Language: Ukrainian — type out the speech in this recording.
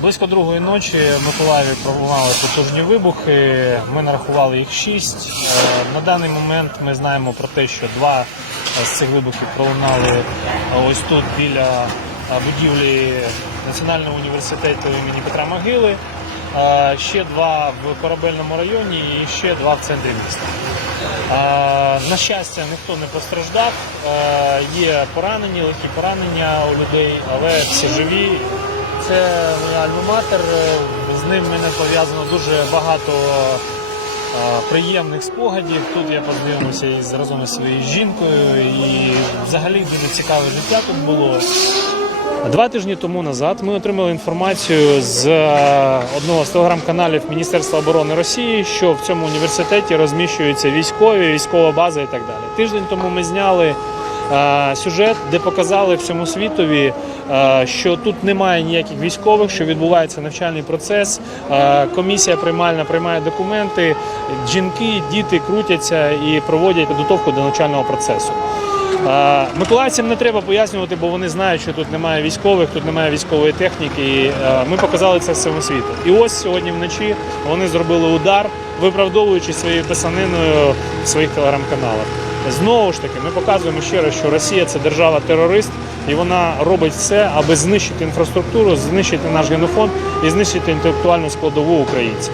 Близько другої ночі в Миколаєві пролунали потужні вибухи. Ми нарахували їх шість. Е, На даний момент ми знаємо про те, що два з цих вибухів пролунали ось тут біля е, будівлі Національного університету імені Петра Могили. Е, Ще два в корабельному районі і ще два в центрі міста. На щастя, ніхто не постраждав. Є поранені, легкі поранення у людей, але всі живі. Це моя альма-матер. е, З ним мене пов'язано дуже багато е, приємних спогадів. Тут я познайомився із разом із своєю жінкою, і взагалі дуже цікаве життя тут було. Два тижні тому назад ми отримали інформацію з е, одного з телеграм-каналів Міністерства оборони Росії, що в цьому університеті розміщуються військові, військова база і так далі. Тиждень тому ми зняли сюжет, де показали всьому світові, що тут немає ніяких військових, що відбувається навчальний процес. Комісія приймальна приймає документи, жінки, діти крутяться і проводять підготовку до навчального процесу. Миколаївцям не треба пояснювати, бо вони знають, що тут немає військових, тут немає військової техніки. І ми показали це всьому світу. І ось сьогодні вночі вони зробили удар, виправдовуючи своєю писаниною в своїх телеграм-каналах. Знову ж таки, ми показуємо ще раз, що Росія це держава-терорист, і вона робить все, аби знищити інфраструктуру, знищити наш генофонд і знищити інтелектуальну складову українців.